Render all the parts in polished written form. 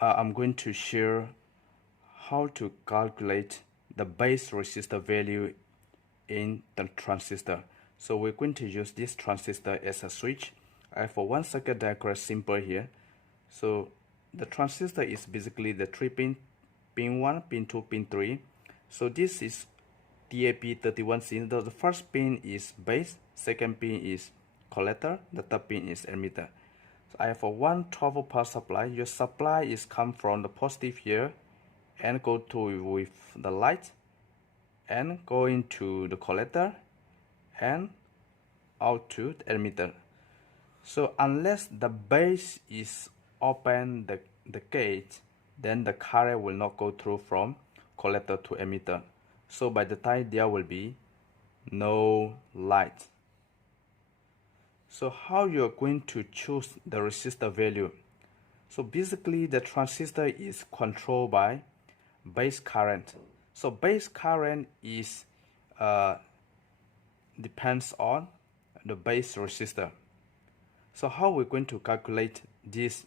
I'm going to share how to calculate the base resistor value in the transistor. So we're going to use this transistor as a switch. I have a 1 circuit diagram simple here. So the transistor is basically the 3 pin 1, pin 2, pin 3. So this is TAP31C. The first pin is base, second pin is collector, the third pin is emitter. So I have a 1 12 volt power supply. Your supply is come from the positive here and go to with the light and go into the collector and out to the emitter. So unless the base is open the gate, then the current will not go through from collector to emitter. So by the time there will be no light. So how you are going to choose the resistor value? So basically the transistor is controlled by base current. So base current is depends on the base resistor. So how we're going to calculate this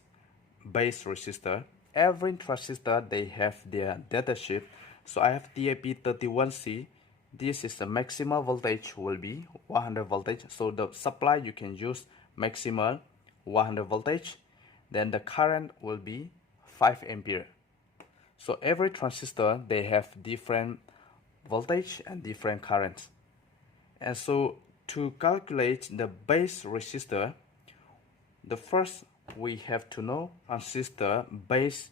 base resistor? Every transistor they have their data sheet. So I have TAP31C. This is the maximum voltage will be 100 voltage. So the supply you can use maximum 100 voltage. Then the current will be 5 ampere. So every transistor they have different voltage and different currents. And so to calculate the base resistor, the first we have to know transistor base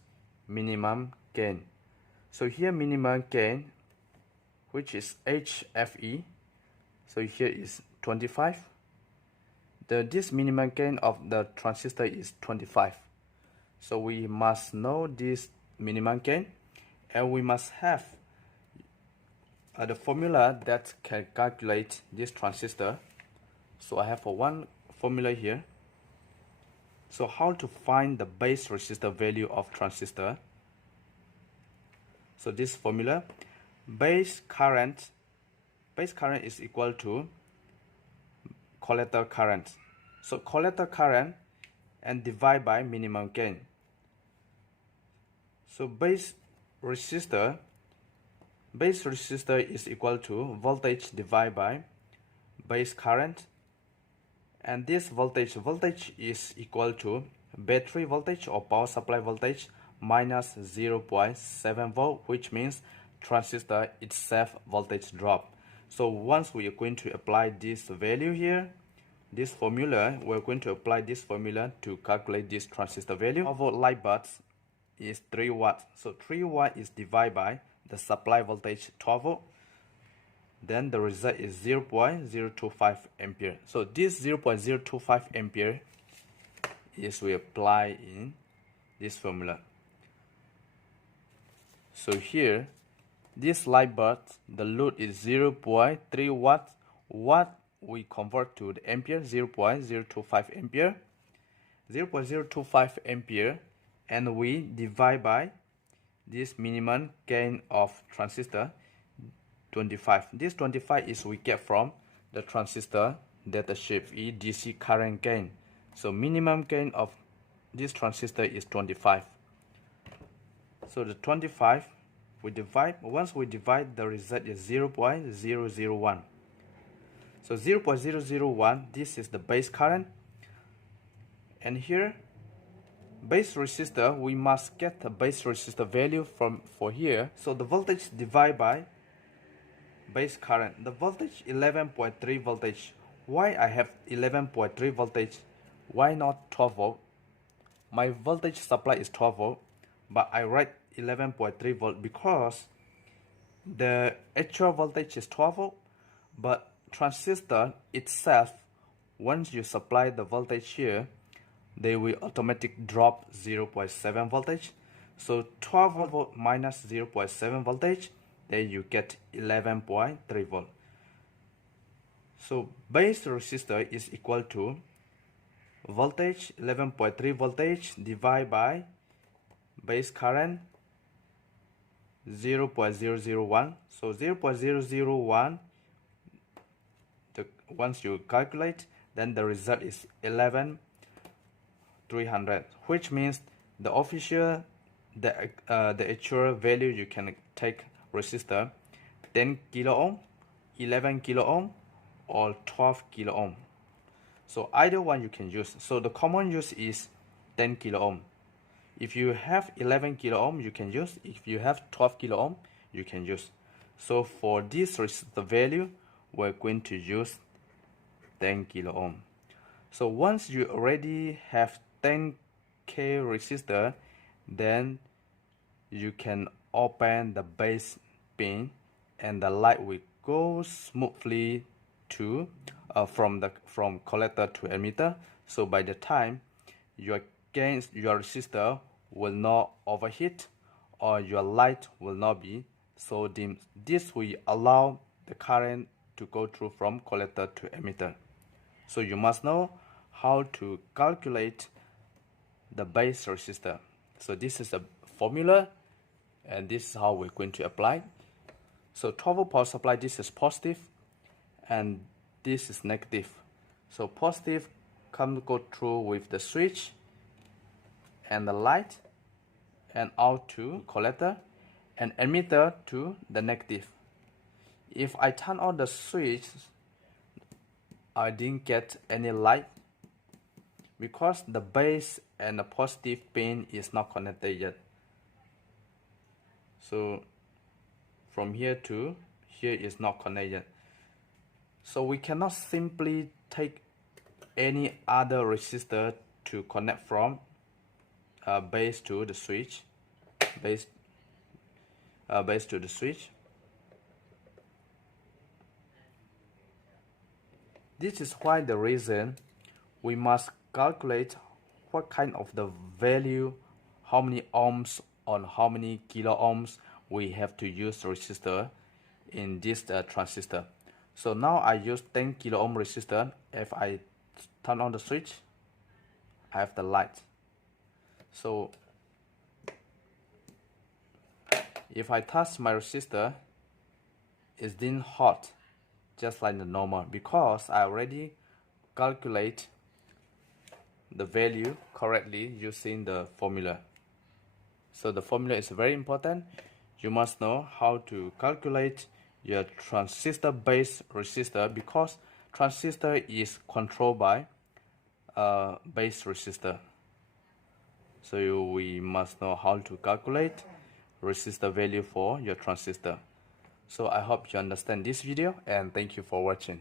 minimum gain. So here minimum gain, which is HFE, so here is 25. This minimum gain of the transistor is 25. So we must know this minimum gain, and we must have the formula that can calculate this transistor. So I have one formula here. So how to find the base resistor value of transistor? So this formula, base current is equal to collector current. So collector current and divide by minimum gain. So base resistor is equal to voltage divided by base current, and this voltage is equal to battery voltage or power supply voltage minus 0.7 volt, which means transistor itself voltage drop. So once we are going to apply this value here, this formula, we're going to apply this formula to calculate this transistor value. 12 volt light bulbs is 3 watts. So 3 watt is divided by the supply voltage 12 volt. Then the result is 0.025 ampere. So this 0.025 ampere is we apply in this formula. So here, this light bulb, the load is 0.3 watts. Watt we convert to the ampere, 0.025 ampere. 0.025 ampere, and we divide by this minimum gain of transistor, 25. This 25 is we get from the transistor data sheet, DC current gain. So minimum gain of this transistor is 25. So the 25 we divide, once we divide, the result is 0.001. So 0.001, this is the base current. And here base resistor, we must get the base resistor value for here. So the voltage divided by base current. The voltage 11.3 voltage. Why I have 11.3 voltage? Why not 12 volt? My voltage supply is 12 volt, but I write 11.3 volt because the actual voltage is 12 volt, but transistor itself, once you supply the voltage here, they will automatically drop 0.7 voltage. So 12 volt minus 0.7 voltage, then you get 11.3 volt. So base resistor is equal to voltage 11.3 voltage divided by base current 0.001. So 0.001, once you calculate, then the result is 11,300, which means the official the actual value you can take resistor 10 kilo ohm, 11 kilo ohm, or 12 kilo ohm. So either one you can use. So the common use is 10 kilo ohm. If you have 11 kilo ohm, you can use. If you have 12 kilo ohm, you can use. So for this resistor value, we're going to use 10 kilo ohm. So once you already have 10k resistor, then you can open the base pin and the light will go smoothly to from collector to emitter. So by the time your resistor will not overheat or your light will not be so dim. This will allow the current to go through from collector to emitter. So you must know how to calculate the base resistor. So this is a formula and this is how we're going to apply. So 12 volt power supply, this is positive and this is negative. So positive go through with the switch and the light and out to collector and emitter to the negative. If I turn on the switch, I didn't get any light because the base and the positive pin is not connected yet. So from here to here is not connected. So we cannot simply take any other resistor to connect from base to the switch, base to the switch. This is why the reason we must calculate what kind of the value, how many ohms on how many kilo ohms we have to use resistor in this transistor. So now I use 10 kilo ohm resistor. If I turn on the switch, I have the light. So if I touch my resistor, it's then hot, just like the normal, because I already calculate the value correctly using the formula. So the formula is very important. You must know how to calculate your transistor base resistor because transistor is controlled by base resistor. So we must know how to calculate resistor value for your transistor. So I hope you understand this video and thank you for watching.